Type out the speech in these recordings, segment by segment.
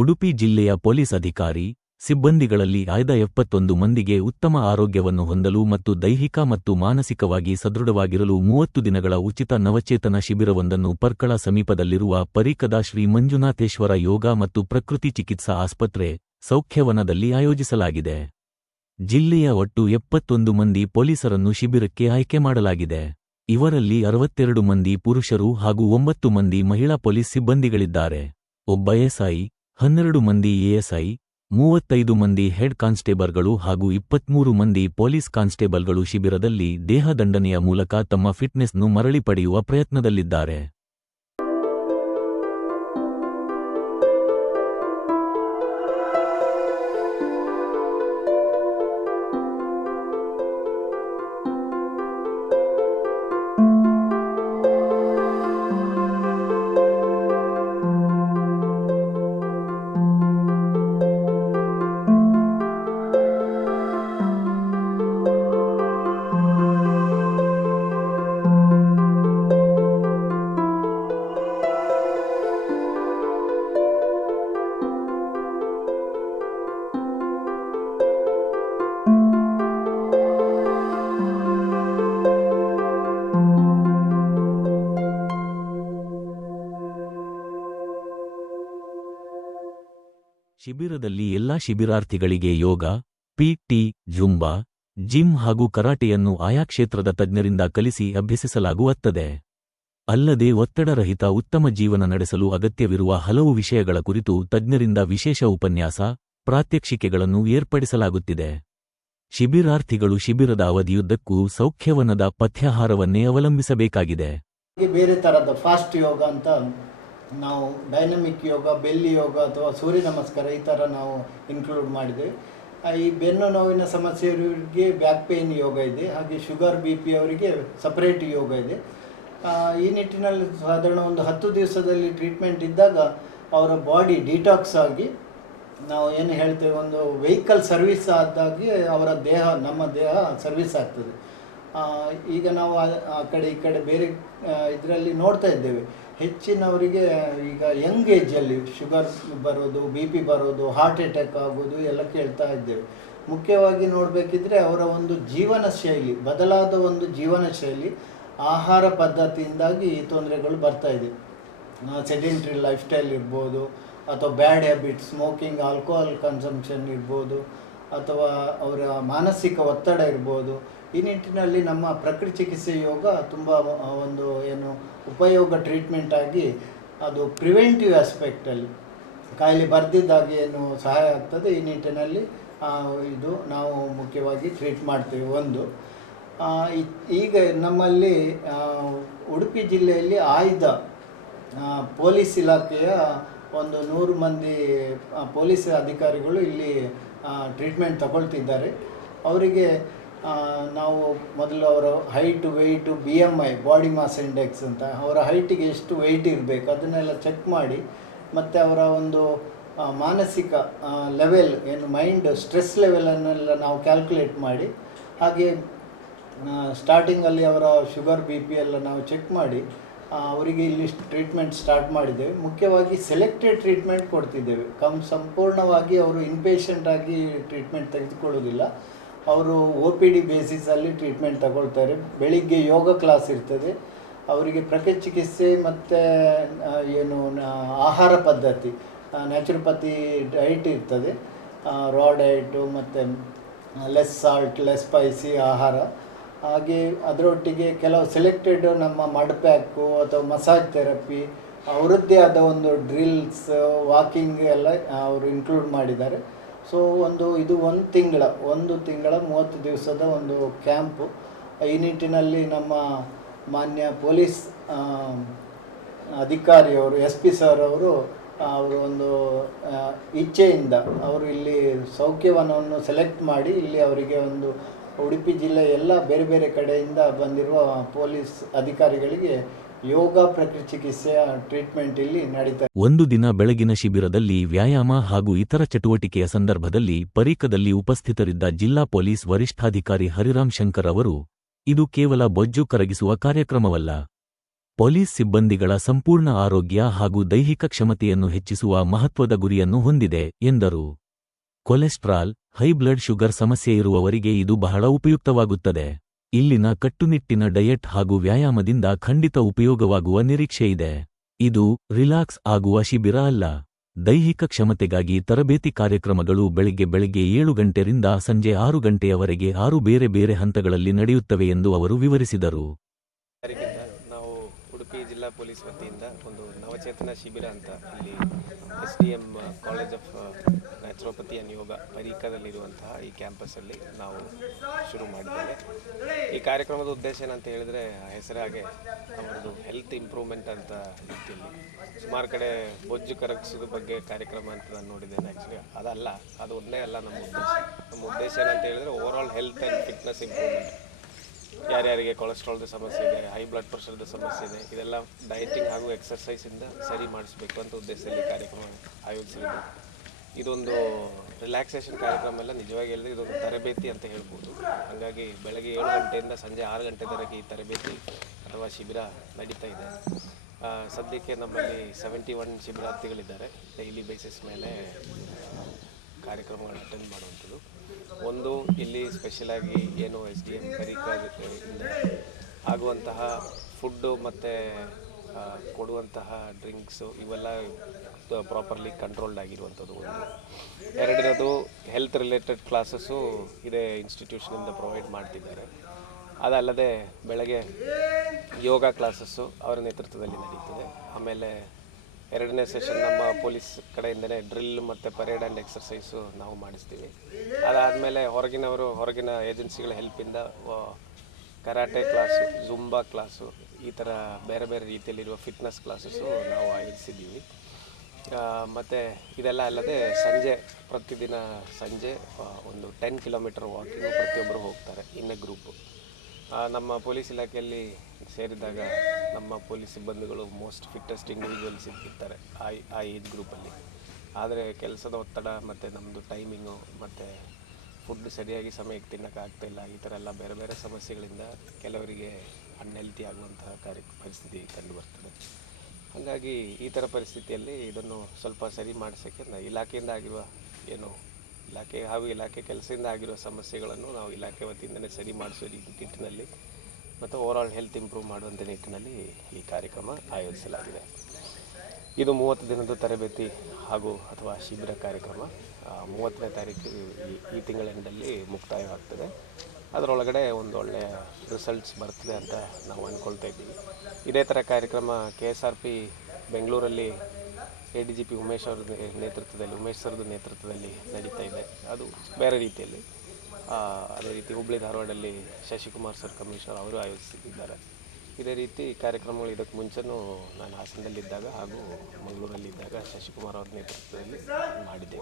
ಉಡುಪಿ ಜಿಲ್ಲೆಯ ಪೊಲೀಸ್ ಅಧಿಕಾರಿ, ಸಿಬ್ಬಂದಿಗಳಲ್ಲಿ ಆಯ್ದ ಎಪ್ಪತ್ತೊಂದು ಮಂದಿಗೆ ಉತ್ತಮ ಆರೋಗ್ಯವನ್ನು ಹೊಂದಲು ಮತ್ತು ದೈಹಿಕ ಮತ್ತು ಮಾನಸಿಕವಾಗಿ ಸದೃಢವಾಗಿರಲು ಮೂವತ್ತು ದಿನಗಳ ಉಚಿತ ನವಚೇತನ ಶಿಬಿರವೊಂದನ್ನು ಪರ್ಕಳ ಸಮೀಪದಲ್ಲಿರುವ ಪರೀಕದ ಶ್ರೀ ಮಂಜುನಾಥೇಶ್ವರ ಯೋಗ ಮತ್ತು ಪ್ರಕೃತಿ ಚಿಕಿತ್ಸಾ ಆಸ್ಪತ್ರೆ, ಸೌಖ್ಯವನದಲ್ಲಿ ಆಯೋಜಿಸಲಾಗಿದೆ. ಜಿಲ್ಲೆಯ ಒಟ್ಟು ಎಪ್ಪತ್ತೊಂದು ಮಂದಿ ಪೊಲೀಸರನ್ನು ಶಿಬಿರಕ್ಕೆ ಆಯ್ಕೆ ಮಾಡಲಾಗಿದೆ. ಇವರಲ್ಲಿ ಅರವತ್ತೆರಡು ಮಂದಿ ಪುರುಷರು ಹಾಗೂ ಒಂಬತ್ತು ಮಂದಿ ಮಹಿಳಾ ಪೊಲೀಸ್ ಸಿಬ್ಬಂದಿಗಳಿದ್ದಾರೆ. ಒಬ್ಬ ಎಸ್ಐ ಹನ್ನೆರಡು ಮಂದಿ ಎಎಸ್ಐ, ಮೂವತ್ತೈದು ಮಂದಿ ಹೆಡ್ ಕಾನ್ಸ್ಟೇಬಲ್ಗಳು ಹಾಗೂ ಇಪ್ಪತ್ಮೂರು ಮಂದಿ ಪೊಲೀಸ್ ಕಾನ್ಸ್ಟೇಬಲ್ಗಳು ಶಿಬಿರದಲ್ಲಿ ದೇಹದಂಡನೆಯ ಮೂಲಕ ತಮ್ಮ ಫಿಟ್ನೆಸ್ನ್ನು ಮರಳಿ ಪಡೆಯುವ ಪ್ರಯತ್ನದಲ್ಲಿದ್ದಾರೆ. ಶಿಬಿರದಲ್ಲಿ ಎಲ್ಲಾ ಶಿಬಿರಾರ್ಥಿಗಳಿಗೆ ಯೋಗ, ಪಿಟಿ ಜುಂಬಾ, ಜಿಮ್ ಹಾಗೂ ಕರಾಟೆಯನ್ನು ಆಯಾ ಕ್ಷೇತ್ರದ ತಜ್ಞರಿಂದ ಕಲಿಸಿ ಅಭ್ಯಸಿಸಲಾಗುವತ್ತದೆ. ಅಲ್ಲದೆ ಒತ್ತಡರಹಿತ ಉತ್ತಮ ಜೀವನ ನಡೆಸಲು ಅಗತ್ಯವಿರುವ ಹಲವು ವಿಷಯಗಳ ಕುರಿತು ತಜ್ಞರಿಂದ ವಿಶೇಷ ಉಪನ್ಯಾಸ, ಪ್ರಾತ್ಯಕ್ಷಿಕೆಗಳನ್ನು ಏರ್ಪಡಿಸಲಾಗುತ್ತಿದೆ. ಶಿಬಿರಾರ್ಥಿಗಳು ಶಿಬಿರದ ಅವಧಿಯುದ್ದಕ್ಕೂ ಸೌಖ್ಯವನದ ಪಥ್ಯಾಹಾರವನ್ನೇ ಅವಲಂಬಿಸಬೇಕಾಗಿದೆ. ಬೇರೆ ಥರದ ಫಾಸ್ಟ್ ಯೋಗ ಅಂತ ನಾವು ಡೈನಮಿಕ್ ಯೋಗ ಬೆಲ್ಲಿ ಯೋಗ ಅಥವಾ ಸೂರ್ಯ ನಮಸ್ಕಾರ ಈ ಥರ ನಾವು ಇನ್ಕ್ಲೂಡ್ ಮಾಡಿದ್ದೇವೆ ಈ ಬೆನ್ನು ನೋವಿನ ಸಮಸ್ಯೆಯವರಿಗೆ ಬ್ಯಾಕ್ ಪೇಯ್ನ್ ಯೋಗ ಇದೆ, ಹಾಗೆ ಶುಗರ್ ಬಿ ಪಿ ಅವರಿಗೆ ಸಪ್ರೇಟ್ ಯೋಗ ಇದೆ. ಈ ನಿಟ್ಟಿನಲ್ಲಿ ಸಾಧಾರಣ ಒಂದು ಹತ್ತು ದಿವಸದಲ್ಲಿ ಟ್ರೀಟ್ಮೆಂಟ್ ಇದ್ದಾಗ ಅವರ ಬಾಡಿ ಡಿಟಾಕ್ಸ್ ಆಗಿ ನಾವು ಏನು ಹೇಳ್ತೇವೆ, ಒಂದು ವೆಹಿಕಲ್ ಸರ್ವಿಸ್ ಆದಾಗಿ ಅವರ ದೇಹ, ನಮ್ಮ ದೇಹ ಸರ್ವಿಸ್ ಆಗ್ತದೆ. ಈಗ ನಾವು ಆ ಕಡೆ ಈ ಕಡೆ ಬೇರೆ ಇದರಲ್ಲಿ ನೋಡ್ತಾ ಇದ್ದೇವೆ. ಹೆಚ್ಚಿನವರಿಗೆ ಈಗ ಯಂಗ್ ಏಜಲ್ಲಿ ಶುಗರ್ ಬರೋದು ಬಿ ಪಿ ಬರೋದು ಹಾರ್ಟ್ ಅಟ್ಯಾಕ್ ಆಗೋದು ಎಲ್ಲ ಕೇಳ್ತಾ ಇದ್ದೇವೆ. ಮುಖ್ಯವಾಗಿ ನೋಡಬೇಕಿದ್ರೆ ಅವರ ಒಂದು ಜೀವನ ಶೈಲಿ, ಬದಲಾದ ಒಂದು ಜೀವನ ಶೈಲಿ ಆಹಾರ ಪದ್ಧತಿಯಿಂದಾಗಿ ಈ ತೊಂದರೆಗಳು ಬರ್ತಾ ಇದೆ. ಸೆಡೆಂಟ್ರಿ ಲೈಫ್ ಸ್ಟೈಲ್ ಇರ್ಬೋದು, ಅಥವಾ bad habit smoking alcohol consumption ಇರ್ಬೋದು, ಅಥವಾ ಅವರ ಮಾನಸಿಕ ಒತ್ತಡ ಇರ್ಬೋದು, ಈ ನಿಟ್ಟಿನಲ್ಲಿ ನಮ್ಮ ಪ್ರಕೃತಿ ಚಿಕಿತ್ಸೆ ಯೋಗ ತುಂಬ ಒಂದು, ಏನು ಉಪಯೋಗ ಟ್ರೀಟ್ಮೆಂಟ್ ಆಗಿ ಅದು ಪ್ರಿವೆಂಟಿವ್ ಆಸ್ಪೆಕ್ಟಲ್ಲಿ ಕಾಯಿಲೆ ಬರ್ದಿದ್ದಾಗ ಏನು ಸಹಾಯ ಆಗ್ತದೆ ಈ ನಿಟ್ಟಿನಲ್ಲಿ ಇದು ನಾವು ಮುಖ್ಯವಾಗಿ ಟ್ರೀಟ್ ಮಾಡ್ತೀವಿ ಒಂದು. ಈಗ ನಮ್ಮಲ್ಲಿ ಉಡುಪಿ ಜಿಲ್ಲೆಯಲ್ಲಿ ಆಯ್ದ ಪೊಲೀಸ್ ಇಲಾಖೆಯ ಒಂದು ನೂರು ಮಂದಿ ಪೊಲೀಸ್ ಅಧಿಕಾರಿಗಳು ಇಲ್ಲಿ ಟ್ರೀಟ್ಮೆಂಟ್ ತಗೊಳ್ತಿದ್ದಾರೆ. ಅವರಿಗೆ ನಾವು ಮೊದಲು ಅವರ height weight B M I body mass index ಅಂತ, ಅವರ ಹೈಟಿಗೆ ಎಷ್ಟು ವೆಯ್ಟ್ ಇರಬೇಕು ಅದನ್ನೆಲ್ಲ ಚೆಕ್ ಮಾಡಿ, ಮತ್ತು ಅವರ ಒಂದು ಮಾನಸಿಕ ಲೆವೆಲ್ ಏನು ಮೈಂಡ್ ಸ್ಟ್ರೆಸ್ ಲೆವೆಲನ್ನೆಲ್ಲ ನಾವು ಕ್ಯಾಲ್ಕುಲೇಟ್ ಮಾಡಿ, ಹಾಗೆ ಸ್ಟಾರ್ಟಿಂಗಲ್ಲಿ ಅವರ ಶುಗರ್ ಬಿ ಪಿ ಎಲ್ಲ ನಾವು ಚೆಕ್ ಮಾಡಿ ಅವರಿಗೆ ಇಲ್ಲಿ ಟ್ರೀಟ್ಮೆಂಟ್ ಸ್ಟಾರ್ಟ್ ಮಾಡಿದ್ದೇವೆ. ಮುಖ್ಯವಾಗಿ ಸೆಲೆಕ್ಟೆಡ್ ಟ್ರೀಟ್ಮೆಂಟ್ ಕೊಡ್ತಿದ್ದೇವೆ. ಕಮ್ ಸಂಪೂರ್ಣವಾಗಿ ಅವರು ಇನ್ಪೇಷಂಟಾಗಿ ಟ್ರೀಟ್ಮೆಂಟ್ ತೆಗೆದುಕೊಳ್ಳೋದಿಲ್ಲ ಅವರು ಒ ಪಿ ಡಿ ಬೇಸಿಸಲ್ಲಿ ಟ್ರೀಟ್ಮೆಂಟ್ ತಗೊಳ್ತಾರೆ. ಬೆಳಿಗ್ಗೆ ಯೋಗ ಕ್ಲಾಸ್ ಇರ್ತದೆ. ಅವರಿಗೆ ಪ್ರಕೃತಿ ಚಿಕಿತ್ಸೆ ಮತ್ತು ಏನು ಆಹಾರ ಪದ್ಧತಿ ನ್ಯಾಚುರೋಪತಿ ಡೈಟ್ ಇರ್ತದೆ. ರಾ ಡಯಟು ಮತ್ತು ಲೆಸ್ ಸಾಲ್ಟ್ ಲೆಸ್ ಸ್ಪೈಸಿ ಆಹಾರ. ಹಾಗೆ ಅದರೊಟ್ಟಿಗೆ ಕೆಲವು ಸೆಲೆಕ್ಟೆಡ್ ನಮ್ಮ ಮಡ್ ಪ್ಯಾಕು ಅಥವಾ ಮಸಾಜ್ ಥೆರಪಿ ಅವರದ್ದೇ ಆದ ಒಂದು ಡ್ರಿಲ್ಸ್ ವಾಕಿಂಗ್ ಎಲ್ಲ ಅವರು ಇನ್ಕ್ಲೂಡ್ ಮಾಡಿದ್ದಾರೆ. ಸೊ ಒಂದು, ಇದು ಒಂದು ತಿಂಗಳ ಒಂದು ತಿಂಗಳ ಮೂವತ್ತು ದಿವಸದ ಒಂದು ಕ್ಯಾಂಪು. ಈ ನಿಟ್ಟಿನಲ್ಲಿ ನಮ್ಮ ಮಾನ್ಯ ಪೊಲೀಸ್ ಅಧಿಕಾರಿಯವರು, ಎಸ್ ಪಿ ಸರ್ ಅವರು ಅವರು ಒಂದು ಇಚ್ಛೆಯಿಂದ ಅವರು ಇಲ್ಲಿ ಸೌಖ್ಯವನವನ್ನು ಸೆಲೆಕ್ಟ್ ಮಾಡಿ ಇಲ್ಲಿ ಅವರಿಗೆ ಒಂದು ಉಡುಪಿ ಜಿಲ್ಲೆಯ ಎಲ್ಲ ಬೇರೆ ಬೇರೆ ಕಡೆಯಿಂದ ಬಂದಿರುವ ಪೊಲೀಸ್ ಅಧಿಕಾರಿಗಳಿಗೆ ಯೋಗ ಪ್ರಕೃತಿ ಚಿಕಿತ್ಸೆಯ ಟ್ರೀಟ್ಮೆಂಟ್ ಇಲ್ಲಿ ನಡೀತಾ ಒಂದು ದಿನ ಬೆಳಗಿನ ಶಿಬಿರದಲ್ಲಿ ವ್ಯಾಯಾಮ ಹಾಗೂ ಇತರ ಚಟುವಟಿಕೆಯ ಸಂದರ್ಭದಲ್ಲಿ ಪರೀಕದಲ್ಲಿ ಉಪಸ್ಥಿತರಿದ್ದ ಜಿಲ್ಲಾ ಪೊಲೀಸ್ ವರಿಷ್ಠಾಧಿಕಾರಿ ಹರಿರಾಮ್ ಶಂಕರ್ ಅವರು, ಇದು ಕೇವಲ ಬೊಜ್ಜು ಕರಗಿಸುವ ಕಾರ್ಯಕ್ರಮವಲ್ಲ. ಪೊಲೀಸ್ ಸಿಬ್ಬಂದಿಗಳ ಸಂಪೂರ್ಣ ಆರೋಗ್ಯ ಹಾಗೂ ದೈಹಿಕ ಕ್ಷಮತೆಯನ್ನು ಹೆಚ್ಚಿಸುವ ಮಹತ್ವದ ಗುರಿಯನ್ನು ಹೊಂದಿದೆ, ಎಂದರು. ಕೊಲೆಸ್ಟ್ರಾಲ್, ಹೈ ಬ್ಲಡ್ ಶುಗರ್ ಸಮಸ್ಯೆ ಇರುವವರಿಗೆ ಇದು ಬಹಳ ಉಪಯುಕ್ತವಾಗುತ್ತದೆ. ಇಲ್ಲಿನ ಕಟ್ಟುನಿಟ್ಟಿನ ಡಯಟ್ ಹಾಗೂ ವ್ಯಾಯಾಮದಿಂದ ಖಂಡಿತ ಉಪಯೋಗವಾಗುವ ನಿರೀಕ್ಷೆಯಿದೆ ಇದು ರಿಲ್ಯಾಕ್ಸ್ ಆಗುವ ಶಿಬಿರ ಅಲ್ಲ. ದೈಹಿಕ ಕ್ಷಮತೆಗಾಗಿ ತರಬೇತಿ ಕಾರ್ಯಕ್ರಮಗಳು ಬೆಳಿಗ್ಗೆ ಬೆಳಿಗ್ಗೆ ಏಳು ಗಂಟೆರಿಂದ ಸಂಜೆ ಆರು ಗಂಟೆಯವರೆಗೆ ಆರು ಬೇರೆ ಬೇರೆ ಹಂತಗಳಲ್ಲಿ ನಡೆಯುತ್ತವೆ ಎಂದು ಅವರು ವಿವರಿಸಿದರು. ನಾವು ಉಡುಪಿ ಜಿಲ್ಲಾ ಪೊಲೀಸ್ ವತಿಯಿಂದ ಒಂದು ನವಚೇತನ ಶಿಬಿರ ಅಂತ ಇಲ್ಲಿ S D M college of naturopathy and yoga ಪರೀಕದಲ್ಲಿರುವಂತಹ ಈ ಕ್ಯಾಂಪಸ್ಸಲ್ಲಿ ನಾವು ಶುರು ಮಾಡಿದ್ದೇವೆ. ಈ ಕಾರ್ಯಕ್ರಮದ ಉದ್ದೇಶ ಏನಂತ ಹೇಳಿದರೆ ಹೆಸರಾಗೆ ಅವರದು ಹೆಲ್ತ್ ಇಂಪ್ರೂವ್ಮೆಂಟ್ ಅಂತ ಇರ್ತೀವಿ ಸುಮಾರು ಕಡೆ ಬೊಜ್ಜು ಕರಗಿಸೋದ್ರ ಬಗ್ಗೆ ಕಾರ್ಯಕ್ರಮ ಅಂತ ನಾನು ನೋಡಿದ್ದೇನೆ ಆ್ಯಕ್ಚುಲಿ ಅದಲ್ಲ, ಅದು ಒಂದೇ ಅಲ್ಲ ನಮ್ಮ ಉದ್ದೇಶ. ನಮ್ಮ ಉದ್ದೇಶ ಏನಂತ ಹೇಳಿದರೆ overall health and fitness improvement ಯಾರ್ಯಾರಿಗೆ ಕೊಲೆಸ್ಟ್ರಾಲ್ದು ಸಮಸ್ಯೆ ಇದೆ ಹೈ ಬ್ಲಡ್ ಪ್ರೆಷರ್ದ ಸಮಸ್ಯೆ ಇದೆ, ಇದೆಲ್ಲ ಡಯಟಿಂಗ್ ಹಾಗೂ ಎಕ್ಸರ್ಸೈಸಿಂದ ಸರಿ ಮಾಡಿಸ್ಬೇಕು ಅಂತ ಉದ್ದೇಶದಲ್ಲಿ ಕಾರ್ಯಕ್ರಮ ಆಯೋಜಿಸಿದ್ದು ಇದೊಂದು ರಿಲ್ಯಾಕ್ಸೇಷನ್ ಕಾರ್ಯಕ್ರಮ ಎಲ್ಲ ನಿಜವಾಗಿ ಹೇಳಿದ್ರೆ ಇದೊಂದು ತರಬೇತಿ ಅಂತ ಹೇಳ್ಬೋದು. ಹಾಗಾಗಿ ಬೆಳಗ್ಗೆ ಏಳು ಗಂಟೆಯಿಂದ ಸಂಜೆ ಆರು ಗಂಟೆವರೆಗೆ ಈ ತರಬೇತಿ ಅಥವಾ ಶಿಬಿರ ನಡೀತಾ ಇದೆ. ಸದ್ಯಕ್ಕೆ ನಮ್ಮಲ್ಲಿ ಸೆವೆಂಟಿ ಒನ್ ಶಿಬಿರಾರ್ಥಿಗಳಿದ್ದಾರೆ. ಡೈಲಿ ಬೇಸಿಸ್ ಮೇಲೆ ಕಾರ್ಯಕ್ರಮಗಳನ್ನ ಅಟೆಂಡ್ ಮಾಡುವಂಥದ್ದು. ಒಂದು, ಇಲ್ಲಿ ಸ್ಪೆಷಲ್ ಆಗಿ ಏನು ಎಸ್ ಡಿ ಎಂ ಇಂದ ಆಗುವಂತಹ ಫುಡ್ಡು ಮತ್ತು ಕೊಡುವಂತಹ ಡ್ರಿಂಕ್ಸು ಇವೆಲ್ಲ ಪ್ರಾಪರ್ಲಿ ಕಂಟ್ರೋಲ್ಡ್ ಆಗಿರುವಂಥದ್ದು ಒಂದು. ಎರಡನೇದು ಹೆಲ್ತ್ ರಿಲೇಟೆಡ್ ಕ್ಲಾಸಸ್ಸು ಇದೇ ಇನ್ಸ್ಟಿಟ್ಯೂಷನಿಂದ ಪ್ರೊವೈಡ್ ಮಾಡ್ತಿದ್ದಾರೆ. ಅದಲ್ಲದೆ, ಬೆಳಗ್ಗೆ ಯೋಗ ಕ್ಲಾಸಸ್ಸು ಅವರ ನೇತೃತ್ವದಲ್ಲಿ ನಡೀತದೆ. ಆಮೇಲೆ ಎರಡನೇ ಸೆಷನ್ ನಮ್ಮ ಪೊಲೀಸ್ ಕಡೆಯಿಂದನೇ ಡ್ರಿಲ್ ಮತ್ತು ಪರೇಡ್ ಆ್ಯಂಡ್ ಎಕ್ಸರ್ಸೈಸು ನಾವು ಮಾಡಿಸ್ತೀವಿ. ಅದಾದಮೇಲೆ ಹೊರಗಿನವರು, ಹೊರಗಿನ ಏಜೆನ್ಸಿಗಳ ಹೆಲ್ಪಿಂದ ಕರಾಟೆ ಕ್ಲಾಸು, ಜುಂಬಾ ಕ್ಲಾಸು, ಈ ಥರ ಬೇರೆ ಬೇರೆ ರೀತಿಯಲ್ಲಿರುವ ಫಿಟ್ನೆಸ್ ಕ್ಲಾಸಸ್ಸು ನಾವು ಆಯೋಜಿಸಿದ್ದೀವಿ. ಮತ್ತು ಇದೆಲ್ಲ ಅಲ್ಲದೆ ಸಂಜೆ, ಪ್ರತಿದಿನ ಸಂಜೆ ಒಂದು ಟೆನ್ ಕಿಲೋಮೀಟರ್ ವಾಕಿಂಗು ಪ್ರತಿಯೊಬ್ಬರು ಹೋಗ್ತಾರೆ, ಇನ್ನ ಗ್ರೂಪು. ನಮ್ಮ ಪೊಲೀಸ್ ಇಲಾಖೆಯಲ್ಲಿ ಸೇರಿದಾಗ ನಮ್ಮ ಪೊಲೀಸ್ ಸಿಬ್ಬಂದಿಗಳು ಮೋಸ್ಟ್ ಫಿಟ್ಟೆಸ್ಟ್ ಇಂಡಿವಿಜುವಲ್ಸ್ ಇರ್ತಾರೆ ಆ ಆ ಏಜ್ ಗ್ರೂಪಲ್ಲಿ ಆದರೆ ಕೆಲಸದ ಒತ್ತಡ ಮತ್ತು ನಮ್ಮದು ಟೈಮಿಂಗು ಮತ್ತು ಫುಡ್ ಸರಿಯಾಗಿ ಸಮಯಕ್ಕೆ ತಿನ್ನೋಕ್ಕಾಗ್ತಾ ಇಲ್ಲ. ಈ ಥರ ಎಲ್ಲ ಬೇರೆ ಬೇರೆ ಸಮಸ್ಯೆಗಳಿಂದ ಕೆಲವರಿಗೆ ಅನ್ಹೆಲ್ತಿ ಆಗುವಂತಹ ಕಾರ್ಯ, ಪರಿಸ್ಥಿತಿ ಕಂಡುಬರ್ತದೆ. ಹಾಗಾಗಿ ಈ ಥರ ಪರಿಸ್ಥಿತಿಯಲ್ಲಿ ಇದನ್ನು ಸ್ವಲ್ಪ ಸರಿ ಮಾಡಿಸೋಕ್ಕೆ ಇಲಾಖೆಯಿಂದ ಆಗಿರುವ ಏನು ಇಲಾಖೆ ಹಾಗೂ ಇಲಾಖೆ ಕೆಲಸದಿಂದ ಆಗಿರುವ ಸಮಸ್ಯೆಗಳನ್ನು ನಾವು ಇಲಾಖೆ ವತಿಯಿಂದಲೇ ಸರಿ ಮಾಡಿಸೋ ನಿಟ್ಟಿನಲ್ಲಿ ಮತ್ತು ಓವರಾಲ್ ಹೆಲ್ತ್ ಇಂಪ್ರೂವ್ ಮಾಡುವಂಥ ನಿಟ್ಟಿನಲ್ಲಿ ಈ ಕಾರ್ಯಕ್ರಮ ಆಯೋಜಿಸಲಾಗಿದೆ. ಇದು ಮೂವತ್ತು ದಿನದ ತರಬೇತಿ ಹಾಗೂ ಅಥವಾ ಶಿಬಿರ ಕಾರ್ಯಕ್ರಮ. ಮೂವತ್ತನೇ ತಾರೀಕು ಈ- ಈ ತಿಂಗಳ ಎಂಡಲ್ಲಿ ಮುಕ್ತಾಯವಾಗ್ತದೆ. ಅದರೊಳಗಡೆ ಒಂದು ಒಳ್ಳೆಯ ರಿಸಲ್ಟ್ಸ್ ಬರ್ತದೆ ಅಂತ ನಾವು ಅಂದ್ಕೊಳ್ತಾ ಇದ್ದೀವಿ. ಇದೇ ಥರ ಕಾರ್ಯಕ್ರಮ ಕೆ ಎಸ್ ಆರ್ ಪಿ ಬೆಂಗಳೂರಲ್ಲಿ A D G P Umesh ಅವ್ರ ನೇತೃತ್ವದಲ್ಲಿ ಉಮೇಶ್ ಸರ್ದು ನೇತೃತ್ವದಲ್ಲಿ ನಡೀತಾ ಇದೆ. ಅದು ಬೇರೆ ರೀತಿಯಲ್ಲಿ ಅದೇ ರೀತಿ ಹುಬ್ಬಳ್ಳಿ ಧಾರವಾಡಲ್ಲಿ ಶಶಿಕುಮಾರ್ ಸರ್ ಕಮಿಷನರ್ ಅವರು ಆಯೋಜಿಸಿದ್ದಾರೆ. ಇದೇ ರೀತಿ ಕಾರ್ಯಕ್ರಮಗಳು ಇದಕ್ಕೆ ಮುಂಚೆನೂ ನಾನು ಹಾಸನದಲ್ಲಿದ್ದಾಗ ಹಾಗೂ ಮಂಗಳೂರಲ್ಲಿದ್ದಾಗ ಶಶಿಕುಮಾರ್ ಅವ್ರ ನೇತೃತ್ವದಲ್ಲಿ ಮಾಡಿದ್ದೆ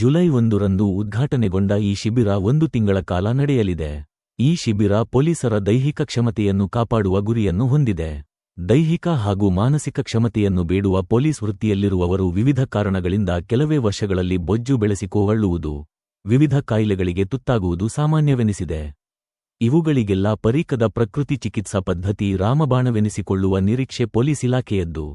ಜುಲೈ ಒಂದರಂದು ಉದ್ಘಾಟನೆಗೊಂಡ ಈ ಶಿಬಿರ ಒಂದು ತಿಂಗಳ ಕಾಲ ನಡೆಯಲಿದೆ. ಈ ಶಿಬಿರ ಪೊಲೀಸರ ದೈಹಿಕ ಕ್ಷಮತೆಯನ್ನು ಕಾಪಾಡುವ ಗುರಿಯನ್ನು ಹೊಂದಿದೆ. ದೈಹಿಕ ಹಾಗೂ ಮಾನಸಿಕ ಕ್ಷಮತೆಯನ್ನು ಬೇಡುವ ಪೊಲೀಸ್ ವೃತ್ತಿಯಲ್ಲಿರುವವರು ವಿವಿಧ ಕಾರಣಗಳಿಂದ ಕೆಲವೇ ವರ್ಷಗಳಲ್ಲಿ ಬೊಜ್ಜು ಬೆಳೆಸಿಕೊಳ್ಳುವುದು, ವಿವಿಧ ಕಾಯಿಲೆಗಳಿಗೆ ತುತ್ತಾಗುವುದು ಸಾಮಾನ್ಯವೆನಿಸಿದೆ. ಇವುಗಳಿಗೆಲ್ಲ ಪರೀಕದ ಪ್ರಕೃತಿ ಚಿಕಿತ್ಸಾ ಪದ್ಧತಿ ರಾಮಬಾಣವೆನಿಸಿಕೊಳ್ಳುವ ನಿರೀಕ್ಷೆ ಪೊಲೀಸ್ ಇಲಾಖೆಯದ್ದು.